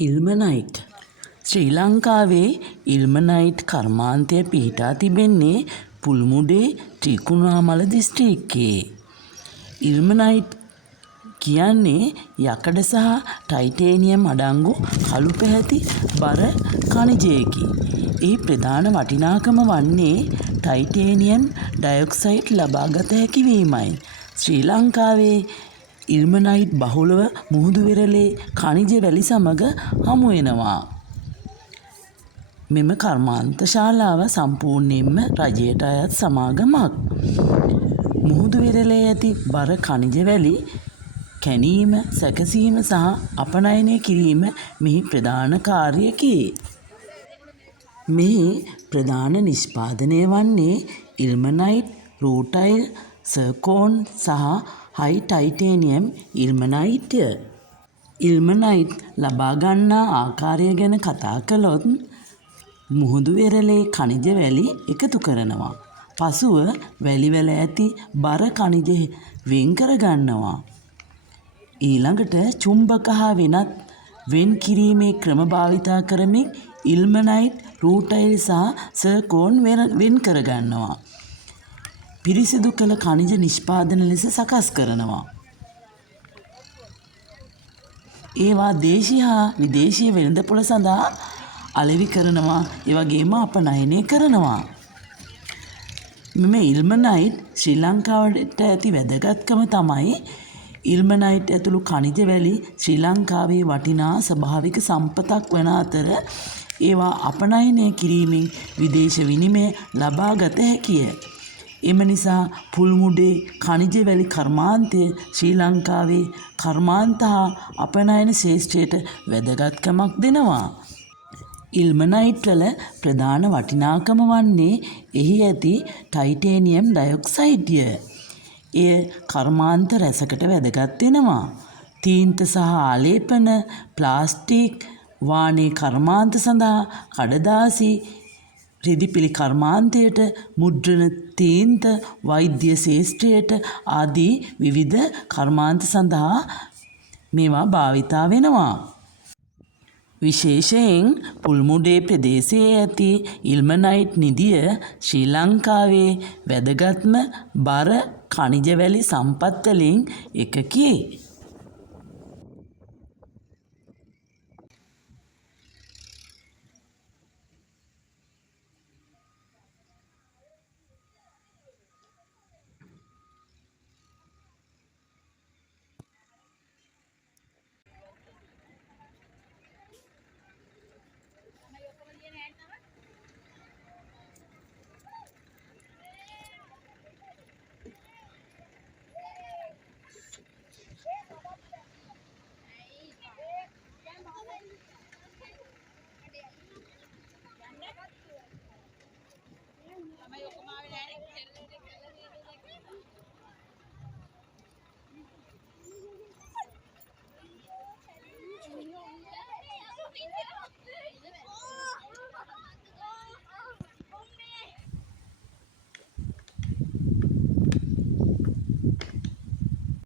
Ilmenite ශ්‍රී ලංකාවේ ilmenite කර්මාන්තය පිහිටා තිබෙන්නේ පුල්මුඩේ ත්‍රිකුණාමල දිස්ත්‍රික්කයේ. ඉල්මනයිට් කියන්නේ යකඩ සහ ටයිටේනියම් අඩංගු කළු පැහැති බර ඛනිජයකි. එහි ප්‍රධාන වටිනාකම වන්නේ ටයිටේනියම් ඩයොක්සයිඩ් ලබාගත හැකි වීමයි. ශ්‍රී ලංකාවේ ඉල්මනයිට් බහුලව මුහුදු වෙරළේ ඛනිජ වැලි සමග හමු වෙනවා. මෙම කර්මාන්ත ශාලාව සම්පූර්ණයෙන්ම රජයට අයත් සමාගමක්. මුහුදු වෙරළේ ඇති බර ඛනිජ වැලි කැණීම, සැකසීම සහ අපනයනය කිරීම මෙහි ප්‍රධාන කාර්යකි. මෙහි ප්‍රධාන නිෂ්පාදනය වන්නේ ඉල්මනයිට්, රූටයිල්, සර්කෝන් සහ හයි ටයිටේනියම් ඉල්මනයිට්ය. ඉල්මනයිට් ලබා ගන්නා ආකාරය ගැන කතා කළොත් මුහුදු වෙරළේ ඛනිජ වැලි එකතු කරනවා. පසුව වැලිවල ඇති බර ඛනිජ වෙන් කර ගන්නවා. ඊළඟට චුම්බක හා වෙනත් වෙන් කිරීමේ ක්‍රම භාවිතා කරමින් ඉල්මනයිට්, රූටයිල් සහ සර්කෝන් වෙන් කර ගන්නවා. පිරිසිදු කළ ඛනිජ නිෂ්පාදන ලෙස සකස් කරනවා. ඒවා දේශීය හා විදේශීය වෙළඳපොළ සඳහා අලෙවි කරනවා. ඒ වගේම අපනයනය කරනවා. මෙම ඉල්මනයිට් ශ්‍රී ලංකාවට ඇති වැදගත්කම තමයි ඉල්මනයිට් ඇතුළු ඛනිජ වැලි ශ්‍රී ලංකාවේ වටිනා ස්වභාවික සම්පතක් වන අතර ඒවා අපනයනය කිරීමෙන් විදේශ විනිමය ලබා ගත හැකිය. එම නිසා පුල්මුඩේ ඛනිජ වැලි කර්මාන්තය ශ්‍රී ලංකාවේ කර්මාන්ත හා අපනයන ශේෂ්ත්‍රයට වැදගත්කමක් දෙනවා. ඉල්මනයිට් වල ප්‍රධාන වටිනාකම වන්නේ එහි ඇති ටයිටේනියම් ඩයොක්සයිඩ්ය. එය කර්මාන්ත රැසකට වැදගත් වෙනවා. තීන්ත සහ ආලේපන, ප්ලාස්ටික්, වානේ කර්මාන්ත සඳහා කඩදාසි, රිදිපිලි කර්මාන්තයට, මුද්‍රණ තීන්ත, වෛද්‍ය ශේෂ්ත්‍රයට ආදී විවිධ කර්මාන්ත සඳහා මේවා භාවිතා වෙනවා. විශේෂයෙන් පුල්මුඩේ ප්‍රදේශයේ ඇති ඉල්මනයිට් නිධිය ශ්‍රී ලංකාවේ වැදගත්ම බර ඛනිජ වැලි සම්පත් වලින් එකකි.